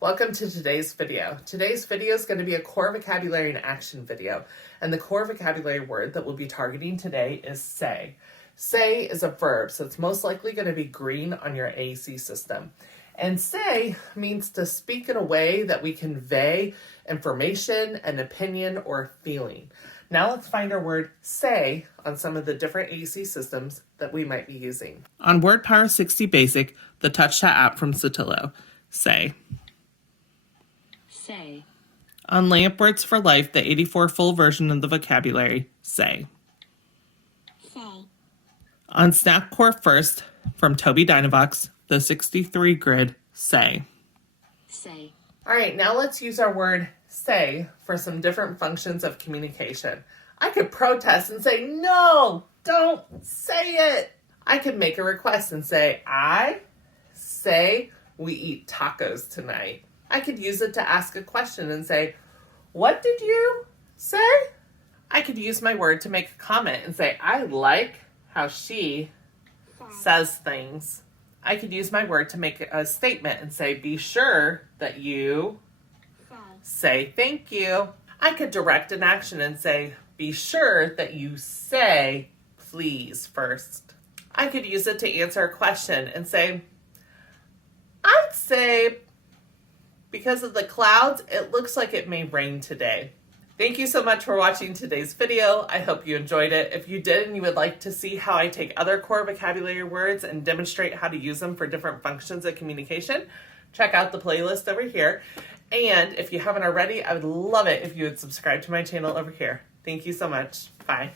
Welcome to today's video. Today's video is going to be a core vocabulary and action video. And the core vocabulary word that we'll be targeting today is say. Say is a verb, so it's most likely going to be green on your AAC system. And say means to speak in a way that we convey information, an opinion, or feeling. Now let's find our word say on some of the different AAC systems that we might be using. On Word Power 60 Basic, the Touch Chat app from Sotillo, say. Say. On Lamp Words for Life, the 84 full version of the vocabulary, say. Say. On Snap Core First from Toby Dynavox, the 63 grid, say. Say. All right, now let's use our word say for some different functions of communication. I could protest and say, no, don't say it. I could make a request and say, I say we eat tacos tonight. I could use it to ask a question and say, what did you say? I could use my word to make a comment and say, I like how she says things. I could use my word to make a statement and say, be sure that you say thank you. I could direct an action and say, be sure that you say please first. I could use it to answer a question and say, I'd say because of the clouds, it looks like it may rain today. Thank you so much for watching today's video. I hope you enjoyed it. If you did and you would like to see how I take other core vocabulary words and demonstrate how to use them for different functions of communication, check out the playlist over here. And if you haven't already, I would love it if you would subscribe to my channel over here. Thank you so much. Bye.